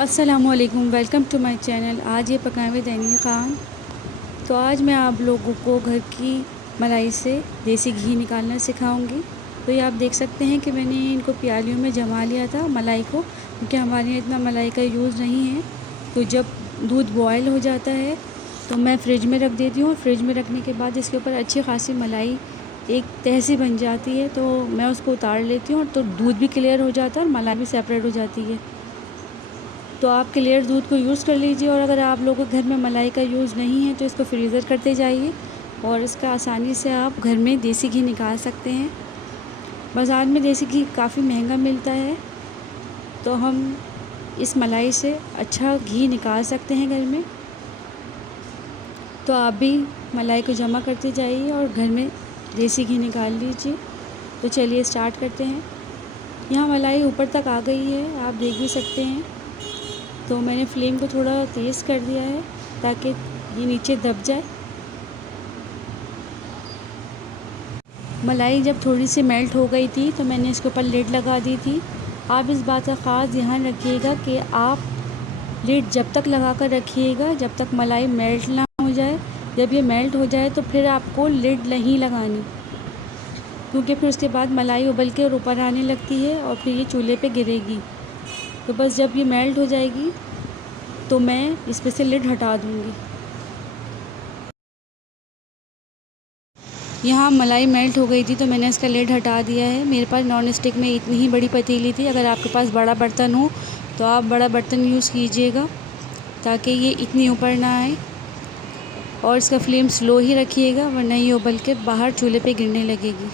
अस्सलामुअलैकुम, welcome to my channel. आज ये पकाएं हुए दैनिया ख़ान। तो आज मैं आप लोगों को घर की मलाई से देसी घी निकालना सिखाऊंगी। तो ये आप देख सकते हैं कि मैंने इनको प्यालियों में जमा लिया था मलाई को, क्योंकि हमारे यहाँ इतना मलाई का यूज़ नहीं है। तो जब दूध बॉयल हो जाता है तो मैं फ़्रिज में रख देती हूँ। फ्रिज में रखने के बाद इसके ऊपर अच्छी खासी मलाई एक तह सी बन जाती है, तो मैं उसको उतार लेती हूँ। तो दूध भी क्लियर हो जाता है और मलाई भी सेपरेट हो जाती है। तो आप क्लियर दूध को यूज़ कर लीजिए। और अगर आप लोगों के घर में मलाई का यूज़ नहीं है तो इसको फ्रीज़र करते जाइए और इसका आसानी से आप घर में देसी घी निकाल सकते हैं। बाज़ार में देसी घी काफ़ी महंगा मिलता है, तो हम इस मलाई से अच्छा घी निकाल सकते हैं घर में। तो आप भी मलाई को जमा करते जाइए और घर में देसी घी निकाल लीजिए। तो चलिए स्टार्ट करते हैं। यहाँ मलाई ऊपर तक आ गई है, आप देख भी सकते हैं। तो मैंने फ्लेम को थोड़ा तेज़ कर दिया है ताकि ये नीचे दब जाए। मलाई जब थोड़ी सी मेल्ट हो गई थी तो मैंने इसके ऊपर लिड लगा दी थी। आप इस बात का ख़ास ध्यान रखिएगा कि आप लिड जब तक लगा कर रखिएगा जब तक मलाई मेल्ट ना हो जाए। जब ये मेल्ट हो जाए तो फिर आपको लिड नहीं लगानी, क्योंकि फिर उसके बाद मलाई उबल के और ऊपर आने लगती है और फिर ये चूल्हे पे गिरेगी। तो बस जब ये मेल्ट हो जाएगी तो मैं इस पे से लिड हटा दूँगी। यहाँ मलाई मेल्ट हो गई थी तो मैंने इसका लिड हटा दिया है। मेरे पास नॉन स्टिक में इतनी ही बड़ी पतीली थी। अगर आपके पास बड़ा बर्तन हो तो आप बड़ा बर्तन यूज़ कीजिएगा ताकि ये इतनी ऊपर ना आए। और इसका फ्लेम स्लो ही रखिएगा, वरना ये उबल के बाहर चूल्हे पे गिरने लगेगी।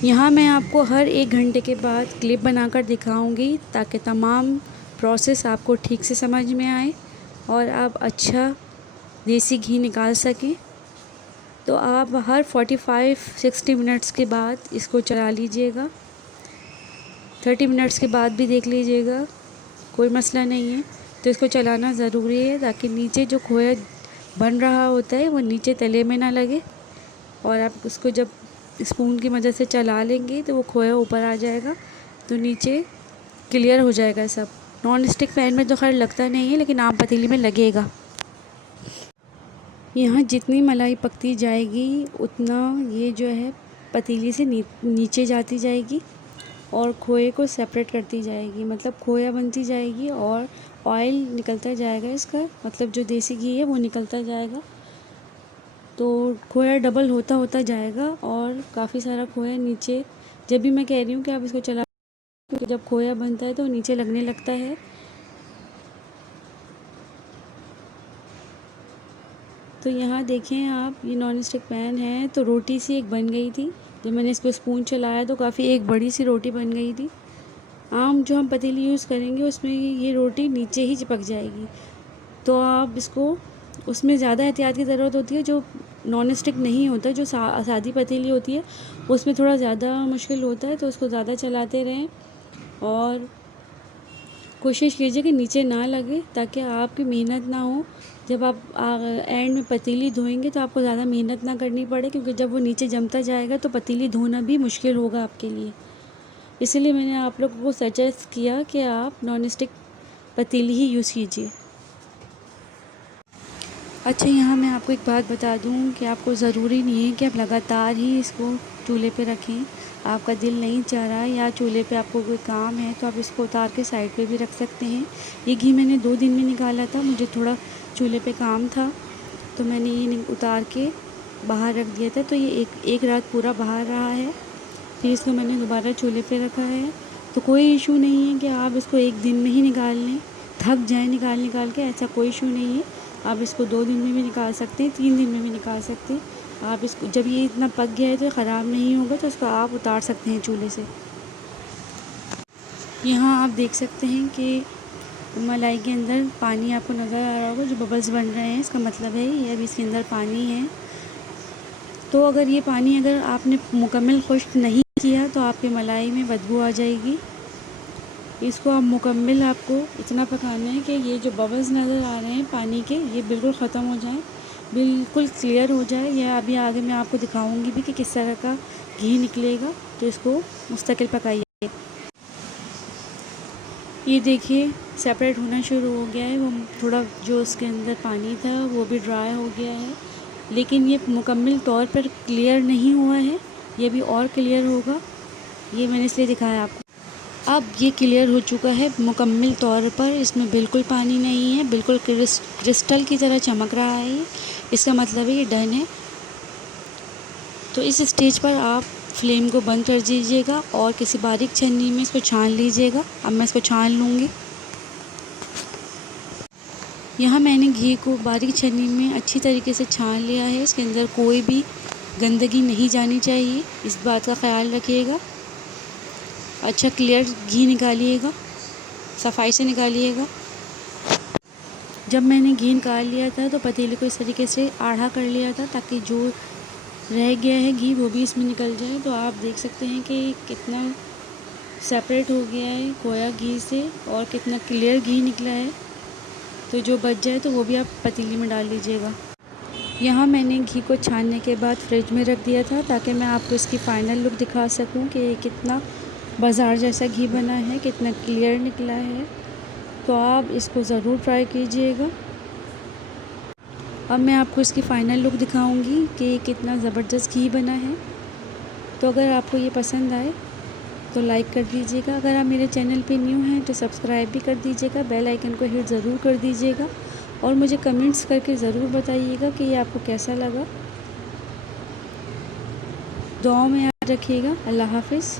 यहाँ मैं आपको हर 1 घंटे के बाद क्लिप बनाकर दिखाऊंगी ताकि तमाम प्रोसेस आपको ठीक से समझ में आए और आप अच्छा देसी घी निकाल सकें। तो आप हर 45-60 मिनट्स के बाद इसको चला लीजिएगा। 30 मिनट्स के बाद भी देख लीजिएगा, कोई मसला नहीं है। तो इसको चलाना ज़रूरी है ताकि नीचे जो खोया बन रहा होता है वो नीचे तले में ना लगे। और आप उसको जब स्पून की मदद से चला लेंगे तो वो खोया ऊपर आ जाएगा, तो नीचे क्लियर हो जाएगा सब। नॉन स्टिक पैन में तो खैर लगता नहीं है, लेकिन आम पतीली में लगेगा। यहाँ जितनी मलाई पकती जाएगी उतना ये जो है पतीली से नीचे जाती जाएगी और खोए को सेपरेट करती जाएगी। मतलब खोया बनती जाएगी और ऑयल निकलता जाएगा इसका, मतलब जो देसी घी है वो निकलता जाएगा। तो खोया डबल होता होता जाएगा और काफ़ी सारा खोया नीचे। जब भी मैं कह रही हूँ कि आप इसको चला, क्योंकि जब खोया बनता है तो नीचे लगने लगता है। तो यहाँ देखें आप, ये नॉन स्टिक पैन है तो रोटी सी एक बन गई थी। जब मैंने इस पर स्पून चलाया तो काफ़ी एक बड़ी सी रोटी बन गई थी। आम जो हम पतीली यूज़ करेंगे उसमें ये रोटी नीचे ही चिपक जाएगी। तो आप इसको, उसमें ज़्यादा एहतियात की ज़रूरत होती है। जो नॉन स्टिक नहीं होता, जो सादी पतीली होती है, उसमें थोड़ा ज़्यादा मुश्किल होता है। तो उसको ज़्यादा चलाते रहें और कोशिश कीजिए कि नीचे ना लगे, ताकि आपकी मेहनत ना हो। जब आप एंड में पतीली धोएंगे तो आपको ज़्यादा मेहनत ना करनी पड़े, क्योंकि जब वो नीचे जमता जाएगा तो पतीली धोना भी मुश्किल होगा आपके लिए। इसलिए मैंने आप लोगों को सजेस्ट किया कि आप नॉन स्टिक पतीली ही यूज़ कीजिए। अच्छा, यहाँ मैं आपको एक बात बता दूँ कि आपको ज़रूरी नहीं है कि आप लगातार ही इसको चूल्हे पे रखें। आपका दिल नहीं चाह रहा है या चूल्हे पे आपको कोई काम है तो आप इसको उतार के साइड पे भी रख सकते हैं। ये घी मैंने 2 दिन में निकाला था, मुझे थोड़ा चूल्हे पे काम था तो मैंने ये उतार के बाहर रख दिया था। तो ये एक रात पूरा बाहर रहा है, फिर इसको मैंने दोबारा चूल्हे पे रखा है। तो कोई इशू नहीं है कि आप इसको 1 दिन में ही निकाल लें, थक जाएँ निकाल के, ऐसा कोई इशू नहीं है। आप इसको 2 दिन में भी निकाल सकते हैं, 3 दिन में भी निकाल सकते हैं। आप इसको, जब ये इतना पक गया है तो ख़राब नहीं होगा, तो इसको आप उतार सकते हैं चूल्हे से। यहाँ आप देख सकते हैं कि मलाई के अंदर पानी आपको नज़र आ रहा होगा, जो बबल्स बन रहे हैं, इसका मतलब है ये अभी इसके अंदर पानी है। तो अगर ये पानी अगर आपने मुकम्मल खुश्क नहीं किया तो आपके मलाई में बदबू आ जाएगी। इसको आप मुकम्मल, आपको इतना पकाना है कि ये जो बबल्स नज़र आ रहे हैं पानी के, ये बिल्कुल ख़त्म हो जाए, बिल्कुल क्लियर हो जाए। यह अभी आगे मैं आपको दिखाऊंगी भी कि किस तरह का घी निकलेगा। तो इसको मुस्तकिल पकाइए। ये देखिए सेपरेट होना शुरू हो गया है। वो थोड़ा जो उसके अंदर पानी था वो भी ड्राई हो गया है, लेकिन ये मुकम्मल तौर पर क्लियर नहीं हुआ है। ये भी और क्लियर होगा, ये मैंने इसलिए दिखाया आपको। अब ये क्लियर हो चुका है मुकम्मल तौर पर, इसमें बिल्कुल पानी नहीं है, बिल्कुल क्रिस्टल की तरह चमक रहा है ये। इसका मतलब है ये डन है। तो इस स्टेज पर आप फ्लेम को बंद कर दीजिएगा और किसी बारीक छन्नी में इसको छान लीजिएगा। अब मैं इसको छान लूँगी। यहाँ मैंने घी को बारीक छन्नी में अच्छी तरीके से छान लिया है। इसके अंदर कोई भी गंदगी नहीं जानी चाहिए, इस बात का ख़याल रखिएगा। अच्छा क्लियर घी निकालिएगा, सफाई से निकालिएगा। जब मैंने घी निकाल लिया था तो पतीले को इस तरीके से आढ़ा कर लिया था ताकि जो रह गया है घी वो भी इसमें निकल जाए। तो आप देख सकते हैं कि कितना सेपरेट हो गया है खोया घी से और कितना क्लियर घी निकला है। तो जो बच जाए तो वो भी आप पतीले में डाल लीजिएगा। यहाँ मैंने घी को छानने के बाद फ्रिज में रख दिया था ताकि मैं आपको इसकी फ़ाइनल लुक दिखा सकूँ कि ये कितना बाज़ार जैसा घी बना है, कितना क्लियर निकला है। तो आप इसको ज़रूर ट्राई कीजिएगा। अब मैं आपको इसकी फ़ाइनल लुक दिखाऊंगी कि कितना ज़बरदस्त घी बना है। तो अगर आपको ये पसंद आए तो लाइक कर दीजिएगा। अगर आप मेरे चैनल पे न्यू हैं तो सब्सक्राइब भी कर दीजिएगा, बेल आइकन को हिट ज़रूर कर दीजिएगा और मुझे कमेंट्स करके ज़रूर बताइएगा कि ये आपको कैसा लगा। दुआओं में याद रखिएगा। अल्लाह हाफ़िज़।